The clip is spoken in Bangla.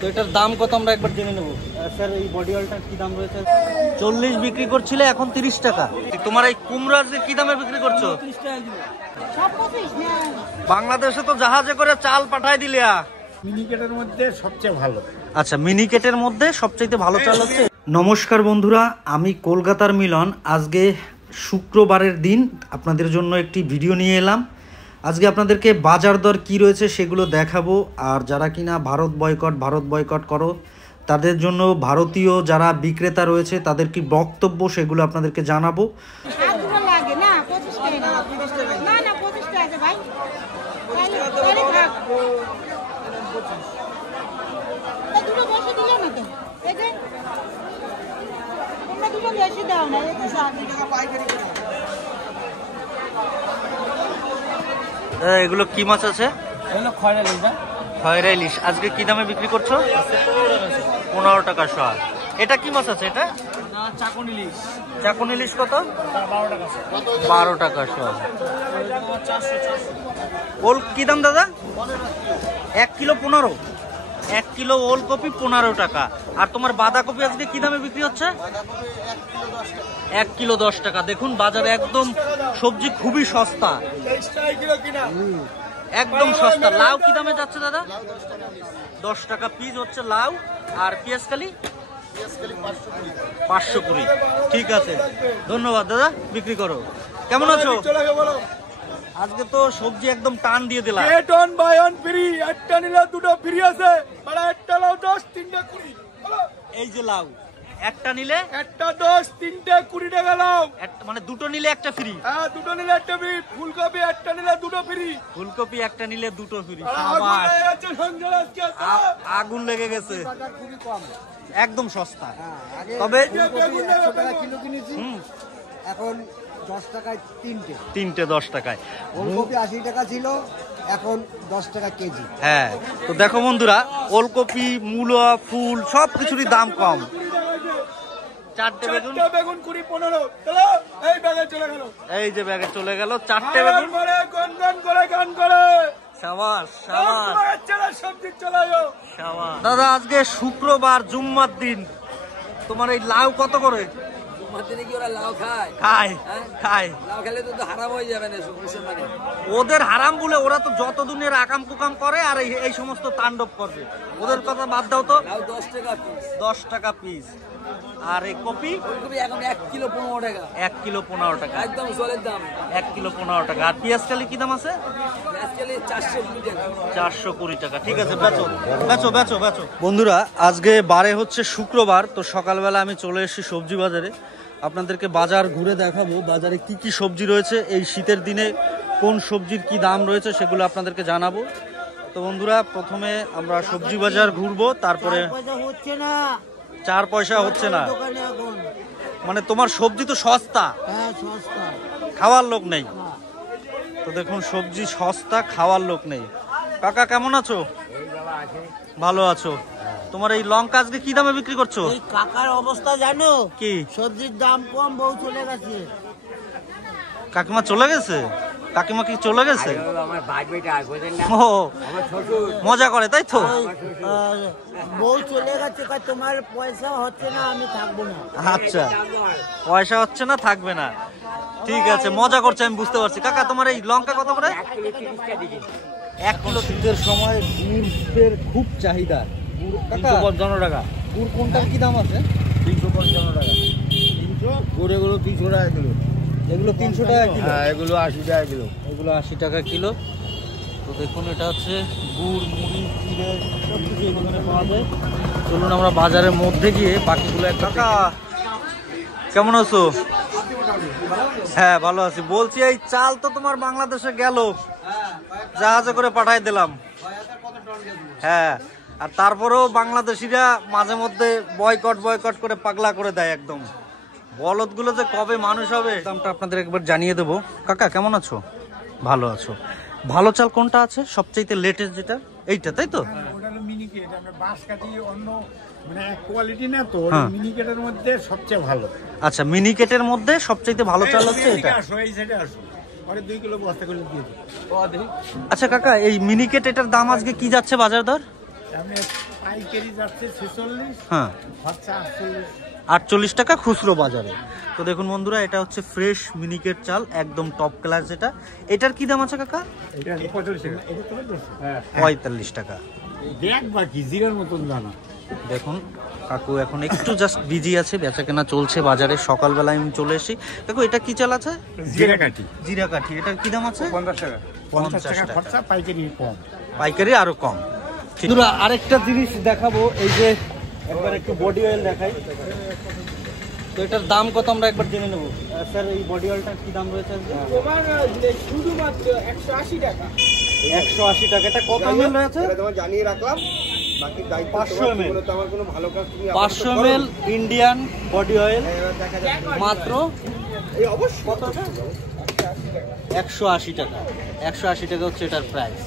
তো এটার দাম কত আমরা একবার জেনে নেব। স্যার এই বডি অয়েলটার কি দাম রয়েছে? 40 বিক্রি করছিলে, এখন 30 টাকা। তোমার এই কুমড়ো আজকে কি দামে বিক্রি করছো? 30 টাকা কিলো। বাংলাদেশে তো জাহাজে করে চাল পাঠায় দিলে। মিনিকেটের মধ্যে সবচেয়ে ভালো। আচ্ছা, মিনিকেটের মধ্যে সবচেয়ে ভালো চাল হচ্ছে। নমস্কার বন্ধুরা, আমি কলকাতার মিলন। আজকে শুক্রবারের দিন আপনাদের জন্য একটি ভিডিও নিয়ে এলাম। আজকে আপনাদেরকে বাজার দর কী রয়েছে সেগুলো দেখাবো। আর যারা কিনা ভারত বয়কট করো, তাদের জন্য ভারতীয় যারা বিক্রেতা রয়েছে তাদের কি বক্তব্য সেগুলো আপনাদেরকে জানাবো। এগুলো কি মাছ আছে? খয়রা ইলিশ। আজকে কি দামে বিক্রি করছো? 15 টাকা শ। এটা কি মাছ আছে? এটা চাকুন ইলিশ কত? 12 টাকা শ। ওল কি দাম দাদা? 1 কিলো 15। 1 কিলো ওলকপি 15 টাকা। আর তোমার বাঁধাকপি আজকে কি দামে বিক্রি হচ্ছে? 1 কিলো 10 টাকা। দেখুন বাজারে একদম সবজি খুবই সস্তা, একদম সস্তা। লাউ কি দামে যাচ্ছে দাদা? 10 টাকা পিস হচ্ছে লাউ। আর পেঁয়াজকালি 520। ঠিক আছে, ধন্যবাদ দাদা, বিক্রি করো। কেমন আছো? আজকে তো সবজি একদম টান দিয়ে দিলাম। একটা নিলে দুটো ফ্রি আছে। এই যে লাউ, একটা নিলে একটা 10, 3টে 20 টাকা লাউ। মানে দুটো নিলে একটা ফ্রি। হ্যাঁ, দুটো নিলে একটা ফ্রি। ফুলকপি একটা নিলে দুটো ফ্রি। ফুলকপি একটা নিলে দুটো ফ্রি। আগুন লেগে গেছে, একদম সস্তা। তবে কিলো কিনেছি, এখন 10 টাকায় তিনটে 10 টাকায়। ওলকপি 80 টাকা ছিল, এখন 10 টাকা কেজি। হ্যাঁ, তো দেখো বন্ধুরা, ওলকপি, মূলা, ফুল সবকিছুরই দাম কম। 4টে বেগুন 20, 15। এই ব্যাগে চলে গেল, এই যে ব্যাগে চলে গেল 4টে বেগুন। গান করে শাবাশ শাবাশ। সবজি চলে যাও শাবাশ। দাদা আজকে শুক্রবার, জুম্মার দিন, তোমার এই লাউ কত করে? ওদের হারাম বলে ওরা তো যত দুনিয়ার আকাম কুকাম করে আর এই সমস্ত তাণ্ডব করবে। ওদের কথা বাদ দাও তো। 10 টাকা পিস। আর এই কপি এখন 1 কিলো 15 টাকা। 1 কিলো 15 টাকা, একদম জলের দাম। 1 কিলো 15 টাকা। আর পেঁয়াজকালি কি দাম আছে? 420 টাকা। ঠিক আছে, বেচো। বন্ধুরা আজকে বারে হচ্ছে শুক্রবার, তো সকালবেলা আমি চলে এসেছি সবজি বাজারে। আপনাদেরকে বাজার ঘুরে দেখাবো বাজারে কি কি সবজি রয়েছে, এই শীতের দিনে কোন সবজির কি দাম রয়েছে সেগুলো আপনাদেরকে জানাবো। তো বন্ধুরা প্রথমে আমরা সবজি বাজার ঘুরবো, তারপরে 4 পয়সা হচ্ছে না। মানে তোমার সবজি তো সস্তা, খাওয়ার লোক নেই। তো দেখুন সবজি সস্তা, খাওয়ার লোক নেই। কাকা কেমন আছো? ভালো আছো? তোমার এই লঙ্কা আজকে কি দামে বিক্রি করছো? কাকার অবস্থা জানো কি? সবজির দাম কম, বউ চলে গেছে। কাকিমা চলে গেছে? কাকিমা কি চলে গেছে? ও মজা করে তাই তো। বউ চলে গেছে, তোমার পয়সা হচ্ছে না, আমি থাকবো না। আচ্ছা, পয়সা হচ্ছে না, থাকবে না। ঠিক আছে, মজা করছে, আমি বুঝতে পারছি। কাকা তোমার এই লঙ্কা কত করে? 1 কিলো। শীতের সময় গুড়ের খুব চাহিদা। 355 টাকা। গুড় কোনটার কি দাম আছে? 355 টাকা। 300 গুড়, এগুলো 300 টাকা কিলো। এগুলো 300 টাকা কিলো। হ্যাঁ, এগুলো 80 টাকা কিলো। এগুলো 80 টাকা কিলো। তো দেখুন এটা হচ্ছে গুড়, মুড়ি, চিড়ে সব কিছু এখানে পাওয়া যায়। চলুন আমরা বাজারের মধ্যে গিয়ে বাকিগুলো। কাকা কেমন আছো? হ্যাঁ ভালো আছি। বলছি এই চাল তো তোমার বাংলাদেশে গেল, জাহাজে করে পাঠাই দিলাম। হ্যাঁ, আর তারপরেও বাংলাদেশিরা মাঝে মধ্যে বয়কট করে পাগলা করে দেয় একদম। বলদগুলো যে কবে মানুষ হবে দামটা আপনাদের একবার জানিয়ে দেবো। কাকা কেমন আছো? ভালো আছো? ভালো চাল কোনটা আছে সবচেয়ে লেটেস্ট যেটা? এইটা তাই তো? আচ্ছা, মিনিকেটের মধ্যে সবচেয়ে ভালো চাল হচ্ছে এটা। আচ্ছা কাকা, এই মিনিকেট এটার দাম আজকে কি যাচ্ছে বাজার দর? আমি পাইকারি যাচ্ছে 46, হ্যাঁ খরচা 48। 48 টাকা খুচরো বাজারে। তো দেখুন বন্ধুরা, এটা হচ্ছে ফ্রেশ মিনিকেট চাল, একদম টপ ক্লাস যেটা। এটার কি দাম আছে কাকা? এটা 45 টাকা। এটা তো দেখছি। হ্যাঁ 45 টাকা। দেখ বাকি জিরার মতন দানা। দেখুন কাকু এখন একটু জাস্ট বিজি আছে, বেচা কেনা চলছে বাজারে। সকালবেলায় আমি চলে এসেছি। কাকু এটা কি চাল আছে? জিরা কাঠি। জিরা কাঠি। এটার কি দাম আছে? 50 টাকা। 50 টাকা খরচা, পাইকারি কম। পাইকারি আরো কম। বন্ধুরা আরেকটা জিনিস দেখাবো, এই যে একবার একটু বডি অয়েল দেখাই। তো এটার দাম কত আমরা একবার জেনে নেবো। স্যার এই বডি অয়েলটার কি দাম রয়েছে? শুধুমাত্র 180 টাকা। 180 টাকা। এটা কত ml রয়েছে? তোমার জানিয়ে রাখলাম, বাকি দায়িত্ব 500 ml। আমার কোনো ভালো কাজ তুমি 500 ml ইন্ডিয়ান বডি অয়েল মাত্র এই অবশ্যই কত? 180 টাকা। 180 টাকা হচ্ছে এটার প্রাইস।